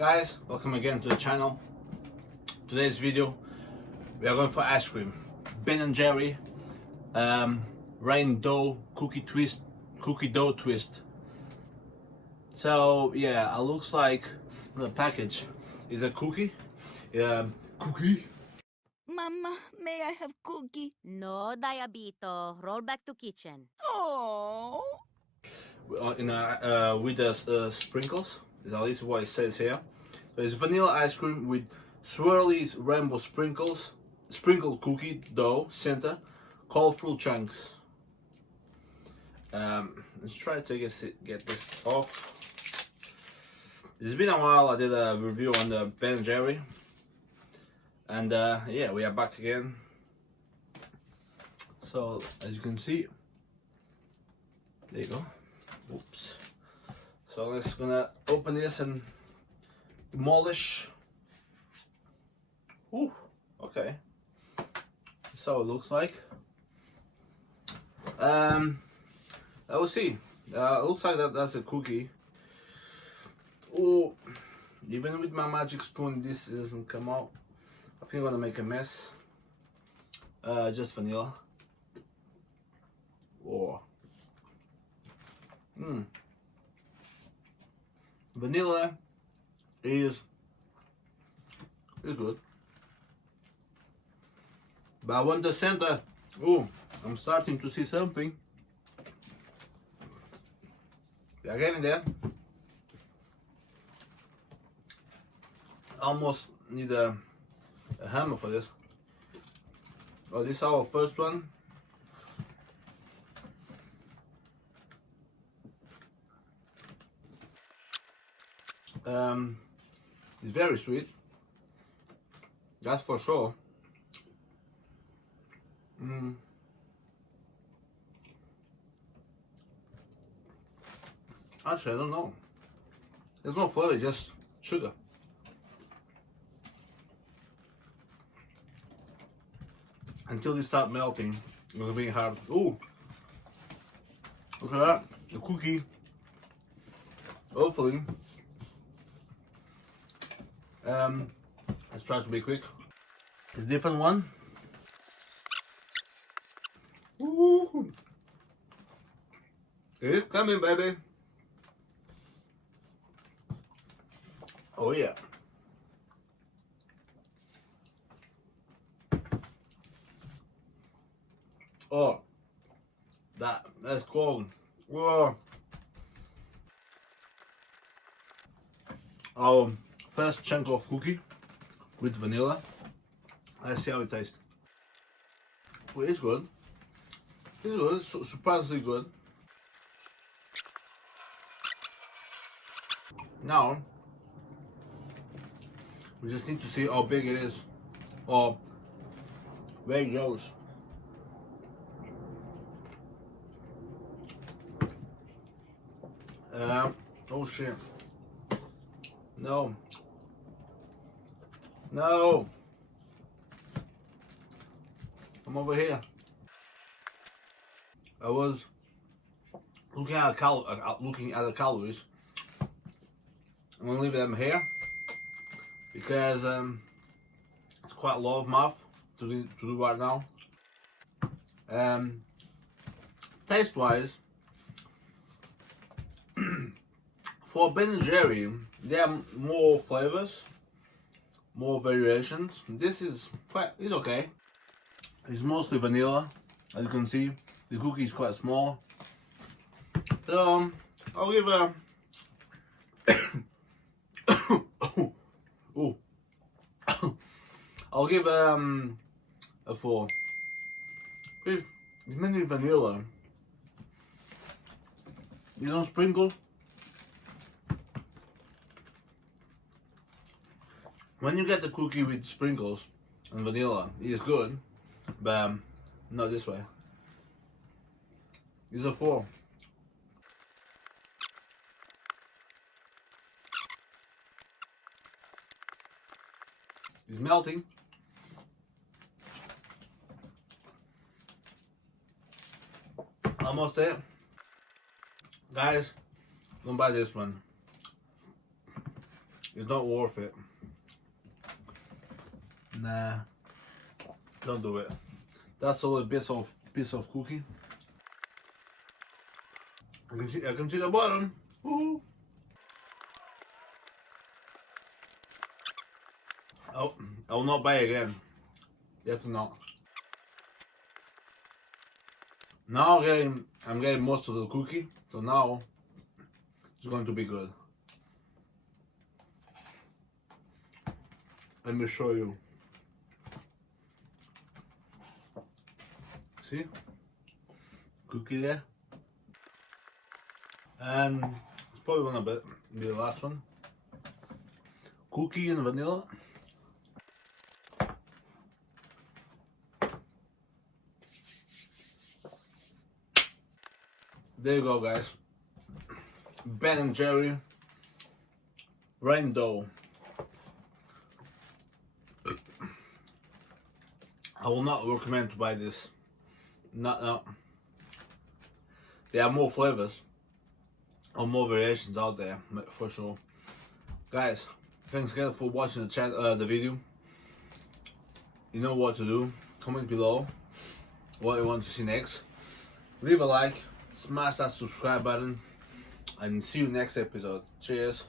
Guys, welcome again to the channel. Today's video we are going for ice cream. Ben & Jerry rain dough cookie dough twist. So yeah, it looks like the package is a cookie. Cookie. Mama, may I have cookie? No, Diabito. Roll back to kitchen. Oh. With the sprinkles. Is at least what it says here. So it's vanilla ice cream with swirly rainbow sprinkles, sprinkled cookie dough center, colorful chunks. Let's try to get this off. It's been a while. I did a review on the Ben & Jerry, and yeah, we are back again. So as you can see, there you go. Oops. So let's gonna open this and demolish. Ooh, okay. So it looks like. I will see. It looks like that's a cookie. Oh, even with my magic spoon, this doesn't come out. I think I'm gonna make a mess. Just vanilla. Oh. Vanilla is good, but I want the center. Oh, I'm starting to see something. We are getting there. Almost need a hammer for this. Oh, this is our first one. It's very sweet. That's for sure. Actually, I don't know. There's no flavor, just sugar. Until they start melting, it was being hard. Ooh, look at that, the cookie. Hopefully. Let's try to be quick. It's a different one. Ooh. It's coming, baby. Oh yeah. Oh, that's cold. Whoa. Our first chunk of cookie with vanilla. Let's see how it tastes. Oh, it's good. It's good. It's surprisingly good. Now we just need to see how big it is, or where it goes. Oh shit. No. No. I'm over here. I was looking at the calories. I'm gonna leave them here because it's quite low of mouth to do right now. Taste wise, for Ben & Jerry, there are more flavors, more variations. This is it's okay. It's mostly vanilla, as you can see. The cookie is quite small. So I'll give a oh. I'll give a 4. It's mainly vanilla. You don't sprinkle. When you get the cookie with sprinkles and vanilla, it is good, but not this way. It's a 4. It's melting. Almost there. Guys, don't buy this one. It's not worth it. Nah, don't do it. That's all a piece of cookie. I can see the bottom. Woo. Oh, I will not buy again. Yes, not. Now I'm getting most of the cookie, so now it's going to be good. Let me show you. See? Cookie there. And it's probably gonna be the last one. Cookie and vanilla. There you go, guys. Ben and Jerry Rainbow. I will not recommend to buy this. Not. There are more flavors or more variations out there for sure. Guys, thanks again for watching the video. You know what to do. Comment below what you want to see next. Leave a like, smash that subscribe button, and see you next episode. Cheers.